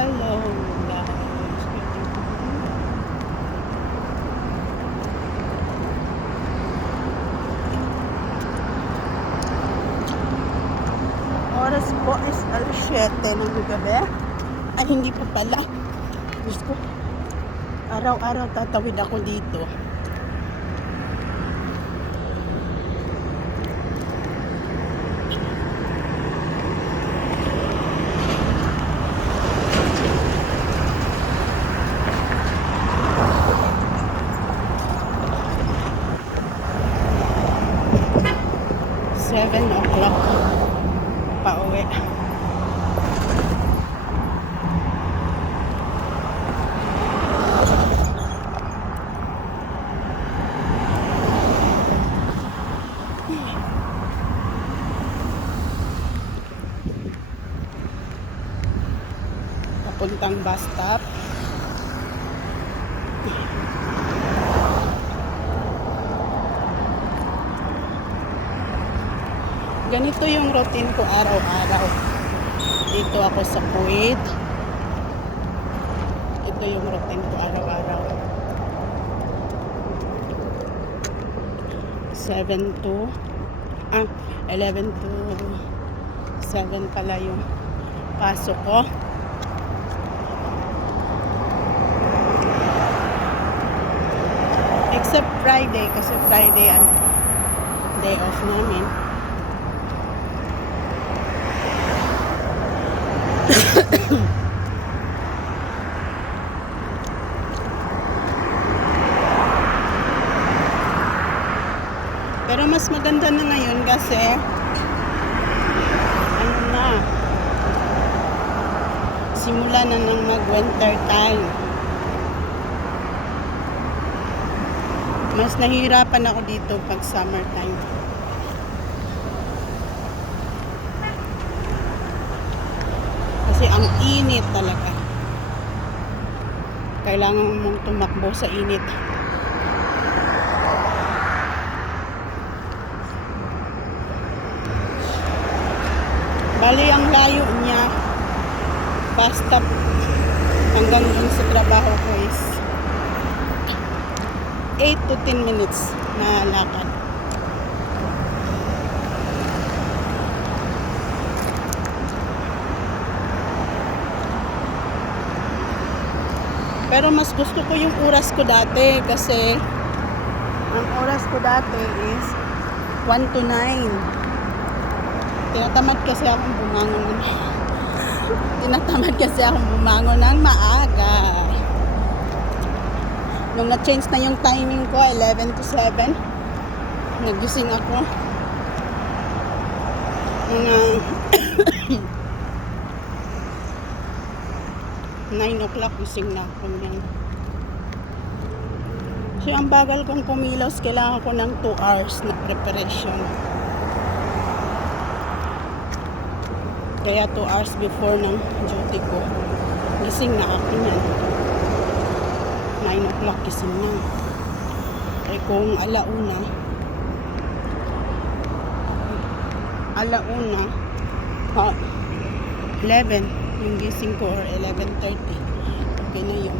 Hello guys. Oras po is alas 7 ng gabi. Ay, hindi po pala. Diyos ko. Araw-araw tatawid ako dito. Seven o'clock pauwi. Papuntang bus stop. Ganito yung routine ko araw-araw. Dito ako sa Kuwait. Ito yung routine ko araw-araw. 11 to 7 pala yung pasok ko. Except Friday, kasi Friday ang day off namin. Pero mas maganda na ngayon kasi simula na ng mag-winter time. Mas nahihirapan ako dito pag summer time. Kasi ang init talaga. Kailangan mong tumakbo sa init. Bali, ang layo niya bus stop hanggang dun sa trabaho ko is 8 to 10 minutes na lakad. Pero mas gusto ko yung oras ko dati kasi ang oras ko dati is 1 to 9. Tinatamad kasi akong bumangon ng maaga. Nung na-change na yung timing ko, 11 to 7, nagising ako. Mga 9 o'clock gising na ako yan. So, ang bagal kong kumilos, kailangan ko ng 2 hours na preparation. Kaya 2 hours before ng duty ko, gising na ako yan. 9 o'clock gising na. Ay kung alauna, 11 yung gising ko or 11:30, okay na yun.